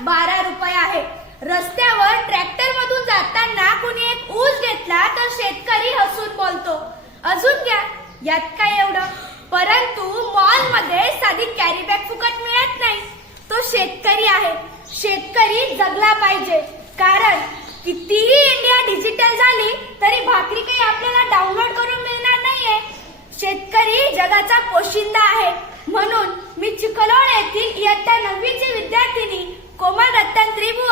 बारा रुपये आहे. रस्त्यावर ट्रॅक्टर मधून जाताना कुणी एक ऊस घेतला तर शेतकरी हसून बोलतो अजून घ्या यात काय एवढं? परंतु मॉलमध्ये साधी कॅरी बॅग फुकट मिळत नाही. तो शेतकरी आहे. शेतकरी जगला पाहिजे. कारण कितीही इंडिया डिजिटल झाली तरी भाकरी काही आपल्याला डाउनलोड करून मिळणार नाहीये. शेतकरी जगाचा पोशिंदा आहे. म्हणून मी चिखलोड येथील इयत्ता नववीची विद्यार्थिनी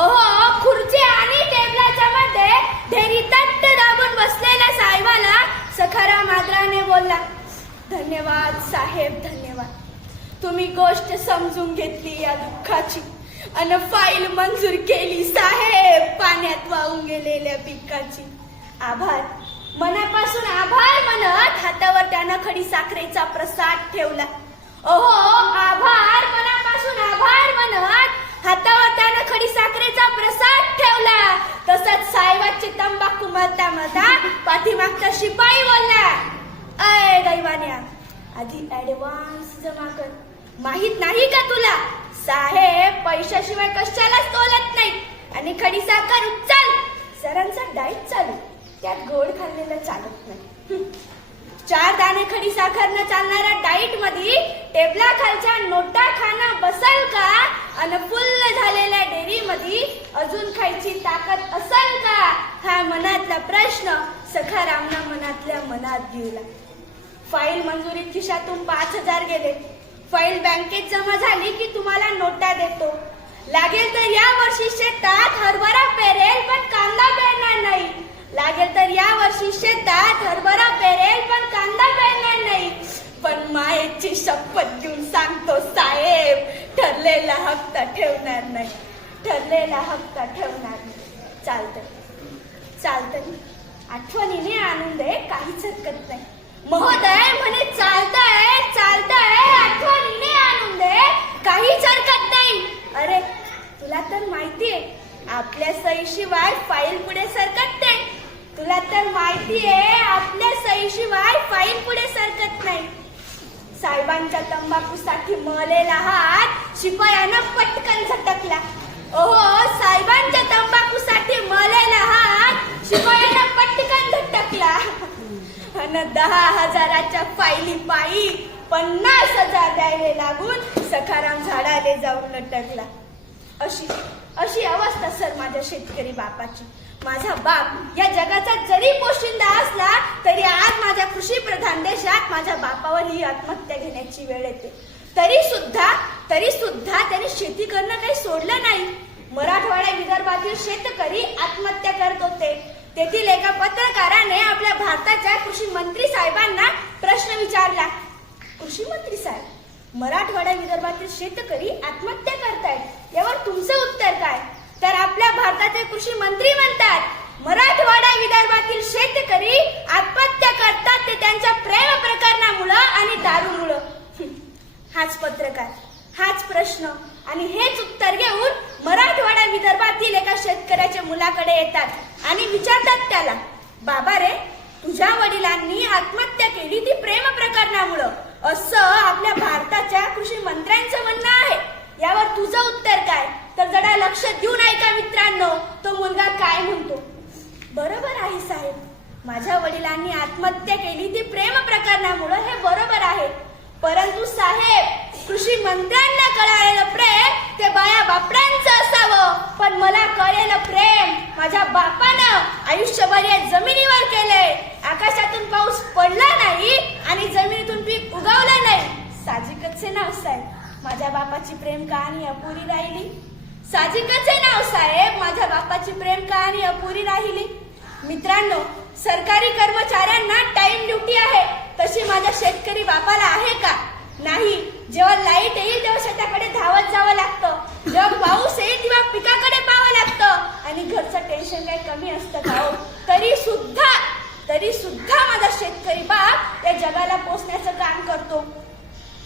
ओहो खुर्ची आणि टेबलाच्या मध्ये ढेरी तट्ट दाबून बसलेल्या साहेबाला सखाराम आदराने बोलला धन्यवाद साहेब धन्यवाद. तुम्ही गोष्ट समजून घेतली या दुःखाची. अन फाईल मंजूर केली साहेब पाण्यात वाहून गेलेल्या पिकाची. आभार. मनापासून आभार म्हणत हातावर त्यानं खडी साखरेचा प्रसाद ठेवला. ओहो आभार. मनापासून आभार म्हणत हातावर त्यानं खडी साखरेचा प्रसाद ठेवला. तसंच साहेबाची तंबाखू मरता मरता पाठीमागचा शिपाई बोलला. अय दैवान्या आधी ऍडव्हान्स जमा कर. माहीत नाही का तुला? साहेब पैशाशिवाय कशालाच तोलत नाही? आणि खडी साखर उचल. सरांचा डाईट चालू. त्यात गोड खाल्लेलं चालत नाही. चार दाणे खडी साखर न चालणाऱ्या डाईटमध्ये टेबला खालच्या नोटा खाना बसल का? आणि फुल्ल झालेल्या डेअरी मध्ये अजून खायची ताकद असल का? हा मनातला प्रश्न सखारामना मनातल्या मनात गेला फाईल मंजुरीत खिशातून पाच हजार गेले. फाईल बँकेत जमा झाली की तुम्हाला नोटा देतो. लागेल तर या वर्षी शेतात हरभरा पेरेल पण कांदा पेरणार नाही. लागेल तर या वर्षी शेतात हरभरा पेरेल पण कांदा पेरणार नाही. पण मायेची शपथ घेऊन सांगतो साहेब ठरलेला हप्ता ठेवणार नाही. ठरलेला हप्ता ठेवणार नाही. चालतंय. चालतंय. आठवणीने आणून दे काहीच हरकत नाही. महोदय म्हणे चालतंय चालतंय आठवणीने आणून दे काहीच हरकत नाही. अरे तुला तर माहितीये आपल्या सईशिवाय फाईल पुढे सरकत नाही. तुला तर माहितीये आपल्या सईशिवाय फाईल पुढे सरकत नाही. साहेबांच्या तंबाखूसाठी मळलेला हात शिपायानं पटकन झटकला. ओहो साहेबांच्या तंबाखूसाठी मळलेला हात शिपायानं पटकन झटकला. अन दहा हजाराच्या फाईली पायी पन्नास हजार द्यायला लागून सखाराम झाडाले जाऊन लटकला. अशी अशी अवस्था सर माझ्या शेतकरी बापाची. माझा बाप या जगाचा जरी पोशिंदा असला तरी आज माझ्या कृषी प्रधान देशात माझ्या बापावर ही आत्महत्या घेण्याची वेळ येते. तरी सुद्धा तरी सुद्धा त्यांनी शेती करणं काही सोडलं नाही. मराठवाड्या विदर्भातील शेतकरी आत्महत्या करत होते. तेथील एका पत्रकाराने आपल्या भारताच्या कृषी मंत्री साहेबांना प्रश्न विचारला कृषी मंत्री साहेब मराठवाड्या विदर्भातील शेतकरी आत्महत्या करतायत यावर तुमचं उत्तर काय? तर आपल्या भारताचे कृषी मंत्री म्हणतात मराठवाडा विदर्भातील शेतकरी आत्महत्या करतात ते त्यांच्या प्रेम प्रकरणामुळं आणि दारूमुळं. हाच पत्रकार हाच प्रश्न. आणि हेच उत्तर घेऊन मराठवाडा विदर्भातील एका शेतकऱ्याच्या मुलाकडे येतात आणि विचारतात त्याला बाबा रे तुझ्या वडिलांनी आत्महत्या केली ती प्रेम प्रकरणामुळं. असं आपल्या भारताच्या कृषी मंत्र्यांचं म्हणणं आहे. यावर तुझं उत्तर काय? तर जरा लक्ष देऊन ऐका मित्रांनो तो मुलगा काय म्हणतो? बरोबर आहे साहेब. माझ्या वडिलांनी आत्महत्या केली ती प्रेम प्रकरणामुळं हे बरोबर आहे. परंतु साहेब कृषी मंत्र्यांना कळालेलं प्रेम ते बाया बापड्यांचं असावं. पण मला कळलेलं प्रेम माझ्या बापानं आयुष्यभर या जमिनीवर केलंय. आकाशातून पाऊस पडला नाही आणि जमिनीतून पीक उगवलं नाही. साहजिकच आहे नाव साहेब? माझ्या बापाची प्रेम कहाणी अपुरी राहिली. साजिकच आहे नाव साहेब माझ्या बापाची प्रेम कहाणी अपुरी राहिली. मित्रांनो सरकारी कर्मचाऱ्यांना टाइम ड्युटी आहे. तशी माझ्या शेतकरी बापाला आहे का? नाही. जेव्हा लाइट येईल तेव्हा शेताकडे धावत जावं लागतं. जेव्हा पाऊस येईल तेव्हा पिकाकडे पाहावं लागतं. आणि घरचं टेन्शन काही कमी असतं का हो? तरी सुद्धा तरी सुद्धा माझा शेतकरी बाप या जगाला पोचण्याचं काम करतो.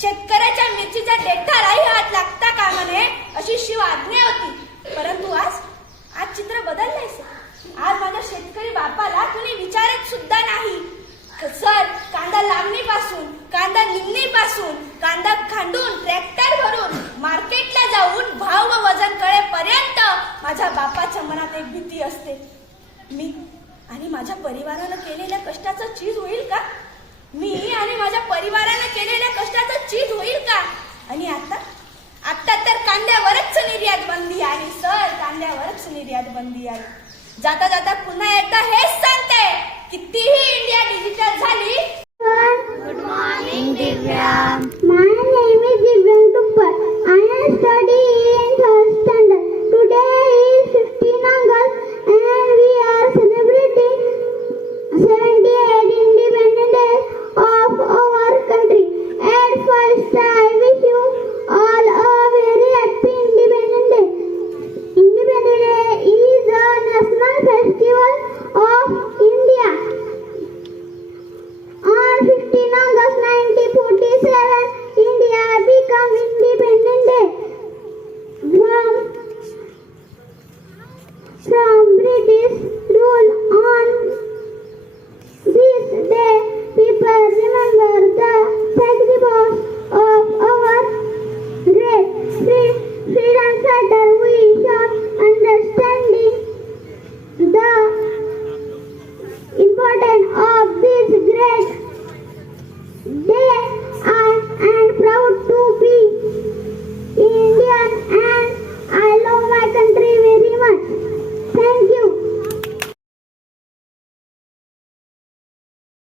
शेतकऱ्याच्या मिरचीच्या देठालाही हात लागता कामा नये अशी शिव आज्ञा होती. परंतु आज आज चित्र बदललंय सर. आज माझ्या शेतकरी बापाला कुणी विचारत सुद्धा नाही. सर कांदा लागणीपासून कांदा निघणीपासून कांदा खांडून ट्रॅक्टर भरून मार्केटला जाऊन भाव व वजन कळेपर्यंत माझ्या बापाच्या मनात एक भीती असते. मी आणि माझ्या परिवारानं केलेल्या कष्टाचं चीज होईल का? मी आणि माझ्या परिवारानं केलेल्या कष्टाचं चीज होईल का आणि आता? आता तर कांद्यावरच निर्यात बंदी आली सर. कांद्यावरच निर्यात बंदी आली जाता जाता पुन्हा एकदा हेच सांगते कितीही इंडिया